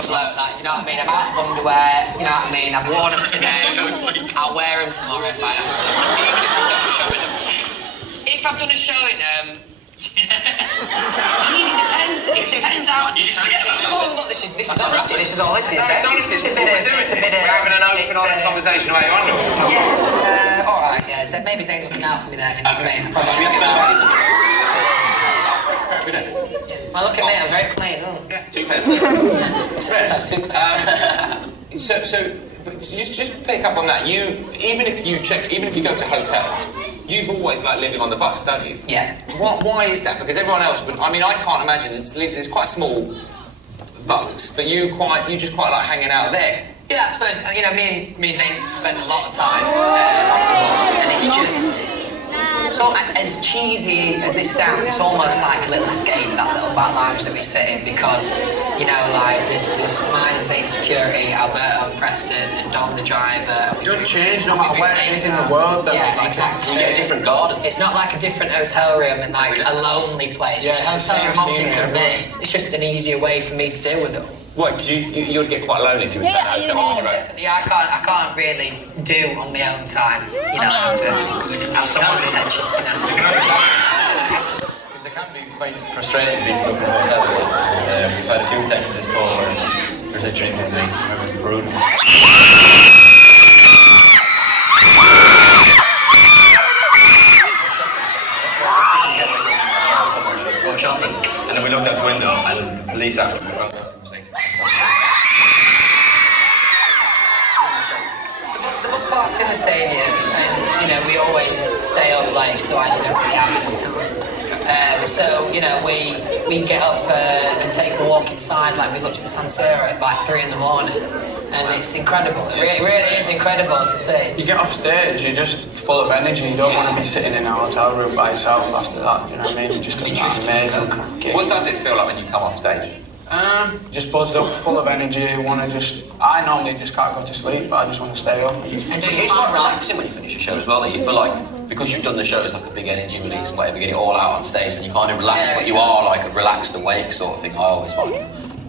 overflow, like, you know what I mean? I'm out of underwear, you know what I mean? I've worn them today, I'll wear them tomorrow if I have to. Even if I've done a show in them. If I've done a show in them... I mean, it depends how... Oh, look, this is honesty, this is all this is. It's honesty, it's a bit of... We're having an open, honest conversation about your underwear. Yeah, alright, yeah, so maybe Zane's looking out for me there, you know what I mean? Well, look at me, I'm very clean. Yeah, 2 pairs. That's super. But just pick up on that. Even if you go to hotels, you've always liked living on the bus, don't you? Yeah. Why is that? Because everyone else would. I mean, I can't imagine. It's quite small bunks, but you just quite like hanging out there. Yeah, I suppose me and Zane spend a lot of time and it's just. So as cheesy as this sounds, it's almost like a little escape, that little back lounge that we sit in, because, like, there's mine and Zane's security, Alberto, Preston, and Dom the driver. You don't change no matter where it is in the world, though. Yeah, exactly. You get a different garden. It's not like a different hotel room and, like, a lonely place, which a hotel room often can be. It's just an easier way for me to deal with it. What? Because you'd get quite lonely if you were sat in a hotel. Definitely. I can't really do on my own time. Have to have someone's attention. Because it can be quite frustrating to be stuck in a hotel. We've had a few times this call where there's a drink in the room. Go shopping, and then we looked out the window, and the police after me found out. Parked in the stadium, and we always stay up late, otherwise you don't really have enough time. So we get up and take a walk inside. Like, we looked at the San Siro at like 3 in the morning, and it's incredible. It really is incredible to see. You get off stage, you're just full of energy. You don't want to be sitting in a hotel room by yourself after that. You know what I mean? You just get amazing. What does it feel like when you come off stage? Just buzzed up, full of energy. I normally just can't go to sleep, but I just want to stay up. And do you it's quite relaxing when you finish a show as well. That you feel like, because you've done the show, it's like a big energy release and whatever, get it all out on stage, and you kind of relax, but you are like a relaxed, awake sort of thing. I always find.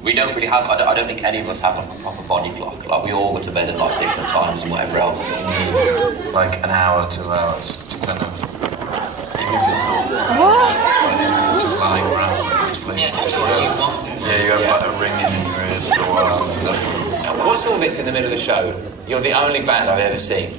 We don't really have. I don't think any of us have like a proper body clock. Like, we all go to bed at like different times and whatever else. Like an hour, 2 hours to kind of, even if it's just lying around, yeah, you have like a ringing in your ears for a while and stuff. What's all this in the middle of the show? You're the only band I've ever seen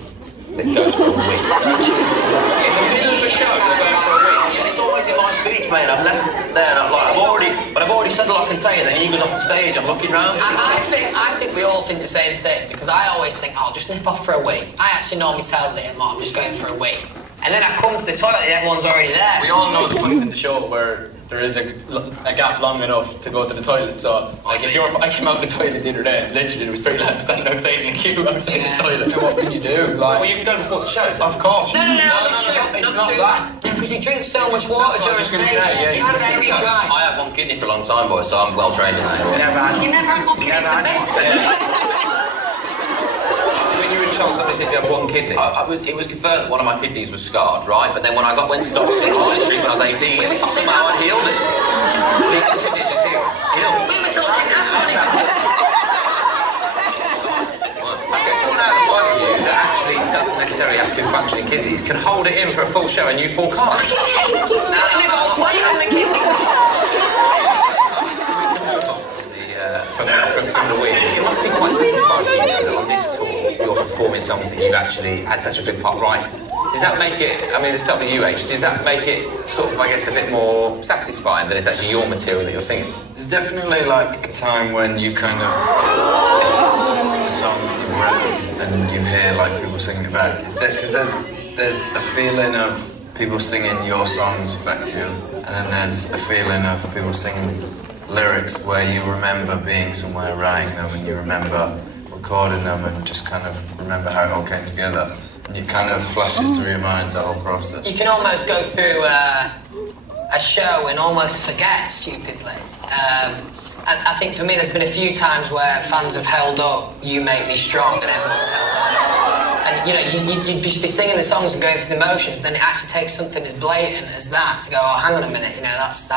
that goes for a week. In the middle of the show, you're going for a week. Yeah, it's always in my speech, mate. I've left there and I've already said all I can say, and then he goes off the stage. I'm looking round. I think we all think the same thing, because I always think, I'll just nip off for a week. I actually normally tell Liam, I'm just going for a week. And then I come to the toilet and everyone's already there. We all know the point in the show where there is a gap long enough to go to the toilet, so like if I came out of the toilet the other day, literally there was 3 lads standing outside in a queue outside the toilet. So what can you do? Like, well, you can go before the show. Of course. No, it's not that. Yeah, because you drink so much water during stage. It's very dry. I had 1 kidney for a long time, boy, so I'm well trained in that. You never had 1 kidney to mix. When you were in Charles, somebody said you had 1 kidney. It was confirmed that one of my kidneys was scarred, right? But then when I went to Dr. Street when I was 18, somehow I healed it. These kidneys just healed. We were talking Okay, someone out the front of you that actually doesn't necessarily have 2 functioning kidneys can hold it in for a full show and you 4 can't. From the wing. It must be quite satisfying to you that on this tour you're performing something that you've actually had such a big part right. Does that make it, let's start with you, H, does that make it sort of, I guess, a bit more satisfying that it's actually your material that you're singing? There's definitely like a time when you kind of, if the song you've written and you hear like people singing it back, because there's a feeling of people singing your songs back to you, and then there's a feeling of people singing lyrics where you remember being somewhere writing them, and you remember recording them, and just kind of remember how it all came together. And it kind of flashes through your mind, the whole process. You can almost go through a show and almost forget stupidly. And I think for me there's been a few times where fans have held up "You Make Me Strong" and everyone's held up. And you know, you'd just be singing the songs and going through the motions, then it actually takes something as blatant as that to go, oh, hang on a minute, you know, that's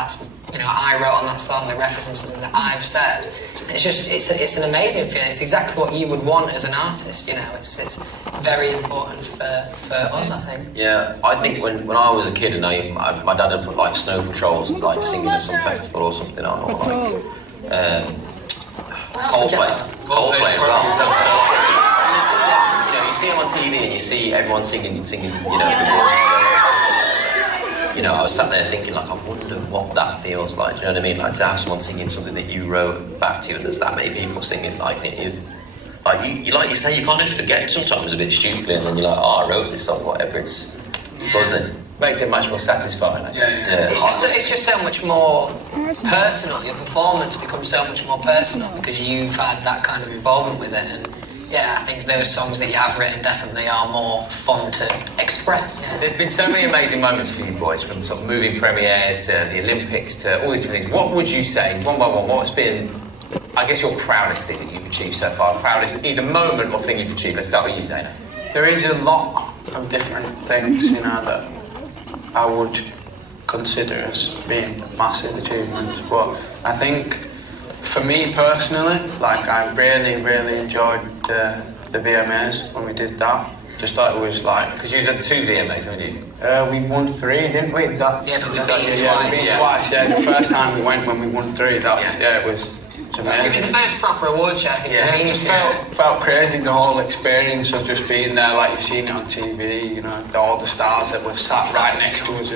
you know, I wrote on that song, they're referencing something that I've said. It's just, it's an amazing feeling. It's exactly what you would want as an artist, you know. It's very important for us, I think. Yeah, I think when I was a kid and my dad had put like Snow Patrols like singing at some festival or something on, or like Coldplay as well. You know, you see them on TV and you see everyone singing, you know, I was sat there thinking, like, I wonder what that feels like. Do you know what I mean? Like, to have someone singing something that you wrote back to you, and there's that many people singing, like, it is, like you say, you kind of forget sometimes a bit stupidly, and then you're like, oh, I wrote this song, whatever. It's buzzing. Makes it much more satisfying, I guess. Yeah. It's just so much more personal. Your performance becomes so much more personal because you've had that kind of involvement with it. And yeah, I think those songs that you have written definitely are more fun to express. Yeah. There's been so many amazing moments for you boys, from sort of movie premieres to the Olympics to all these different things. What would you say, one by one, what's been, I guess, your proudest thing that you've achieved so far? Proudest either moment or thing you've achieved? Let's start with you, Zaina. There is a lot of different things, you know, that I would consider as being massive achievements, but I think for me personally, like, I really enjoyed the VMAs when we did that. Just thought it was like... Because you've done 2 VMAs, haven't you? We won 3, didn't we? Yeah, but we beat twice. Twice, yeah. The first time we went when we won 3, that, it was amazing. It was the first proper award show, I think. Yeah, it just felt crazy, the whole experience of just being there, like you've seen it on TV, you know, all the stars that were sat right next to us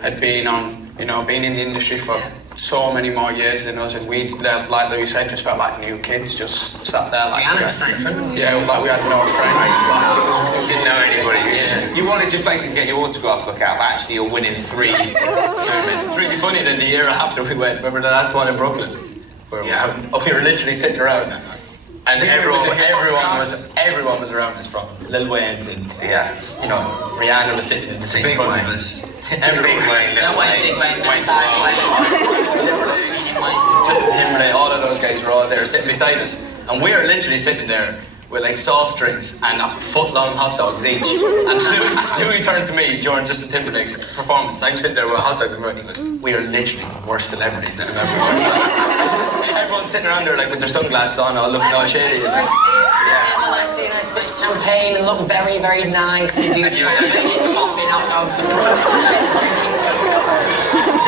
had been on, you know, been in the industry for so many more years than us, and we, like you said, just felt like new kids, just sat there like... We sat in front of us. Yeah, like we had no friends, like... We didn't know anybody. Yeah. You wanted just basically to get your autograph book out, but actually you're winning 3. It's really funny that the year after we went, remember that one in Brooklyn? Where we were literally sitting around, and everyone was around us, from Lil Wayne to, you know, Rihanna was sitting in the same front of us. Everyone wearing Lil Wayne, Justin Timberlake, all of those guys were all there sitting beside us, and we are literally sitting there with like soft drinks and a foot-long hot dogs each. And Louis turned to me during Justin Timberlake's performance. I'm sitting there with a hot dog and goes, we are literally the worst celebrities that have ever worked. Everyone's sitting around there like with their sunglasses on, all looking all shady. Sip champagne and look very, very nice and beautiful. Popping hot dogs and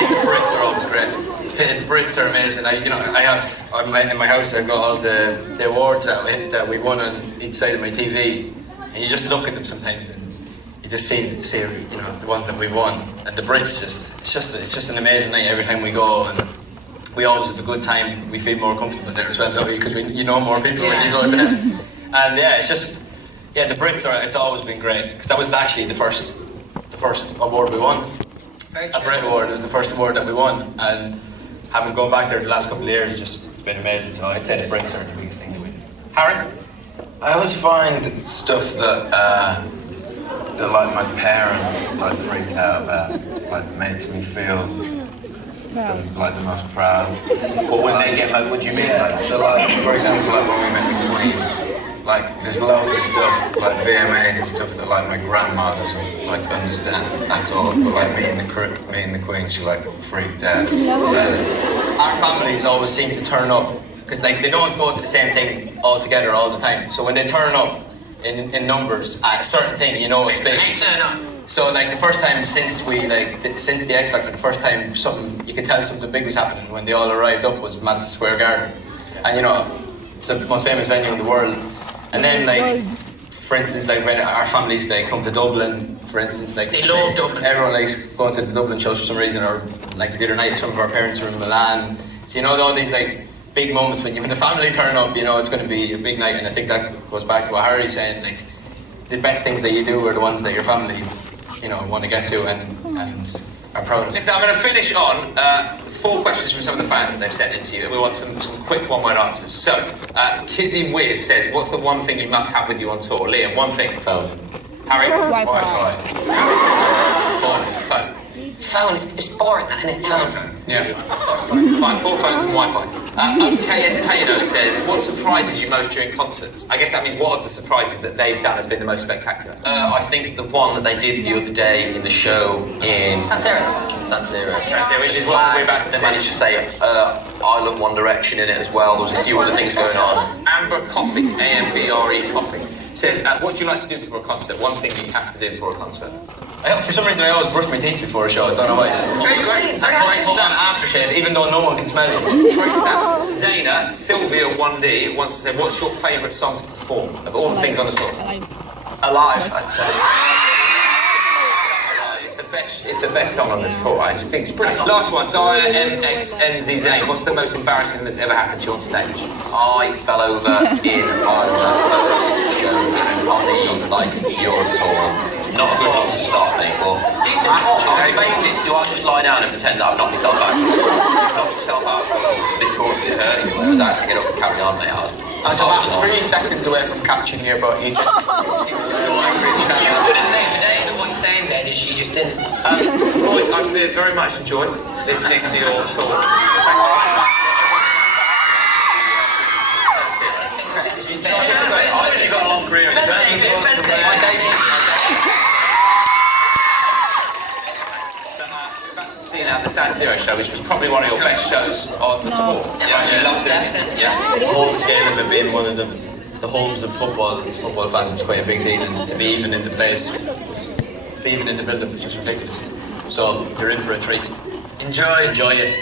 The Brits are always great. The Brits are amazing. In my house, I've got all the awards that we won on each side of my TV, and you just look at them sometimes and you just see you know, the ones that we won. And the Brits it's just an amazing night every time we go, and we always have a good time. We feel more comfortable there as well, don't we? Because you know more people when you go there. And yeah, the Brits it's always been great, because that was actually the first award we won. A Brit Award. It was the first award that we won, and having gone back there the last couple of years, it's been amazing. So I'd say the Brits are the biggest thing to win. Harry? I always find stuff that like my parents like freaked out about, like makes me feel like the most proud. Or when they get home, what do you mean? Yeah, so like, for example, like when we met the Queen, like there's loads of stuff, like VMAs and stuff that like my grandma doesn't like understand at all, but like me and the Queen, she like freaked out. Our families always seem to turn up, because like they don't go to the same thing all together all the time. So when they turn up in numbers at a certain thing, you know it's big. So like the first time since the X Factor, the first time you could tell something big was happening when they all arrived up was Madison Square Garden, and you know it's the most famous venue in the world. And then like, for instance, like when our families like come to Dublin, for instance, like they love Dublin. Everyone likes going to the Dublin shows for some reason, or like the other night some of our parents were in Milan. So you know all these like big moments when the family turn up, you know it's going to be a big night. And I think that goes back to what Harry's saying, like the best things that you do are the ones that your family, you know, want to get to and are proud of. Listen, I'm going to finish on 4 questions from some of the fans that they've sent in to you, and we want some quick one-word answers. So, Kizzy Wiz says, what's the one thing you must have with you on tour? Liam, one thing. Phone. Harry? Wi-Fi. Phone. Phone, it's boring that, isn't it? Phone. Yeah. Fine, 4 phones and Wi-Fi. OKS Payno says, what surprises you most during concerts? I guess that means what of the surprises that they've done has been the most spectacular? I think the one that they did the other day in the show in San Siro, Which is what we're about to they see. managed to say I Love One Direction in it as well. There was a few other things going on. Amber Coffee, A-M-B-R-E Coffee, says, what do you like to do before a concert? One thing that you have to do before a concert. For some reason, I always brush my teeth before a show. I don't know why. Great. I put on aftershave, even though no one can smell it. Great stuff. Zaina, Sylvia 1D, wants to say, what's your favourite song to perform of all the things on the floor? Alive, I'd say. It's the best song on this tour. I just think it's pretty. Last one, Dyer MXNZ Zane. What's the most embarrassing that's ever happened to you on stage? I fell over in Ireland on the Europe tour. Not a good one to start me, but I debated, do I just lie down and pretend that I've knocked myself out? Knock myself out, it's a bit causing it hurting me. I had to get up and carry on, mate. I was about 3 seconds away from catching you, but you just... You could have saved the day, but what you're saying, Ed, is she just didn't. Boys, I've very much enjoyed listening to your thoughts. It's been great. This has been You've got a long career. Now the San Siro show, which was probably one of your best shows on the tour. Yeah, you loved it. Definitely. Yeah. The whole scale of it being one of the homes of football fans is quite a big deal, and to be even in the place, be even in the building was just ridiculous. So you're in for a treat. Enjoy it.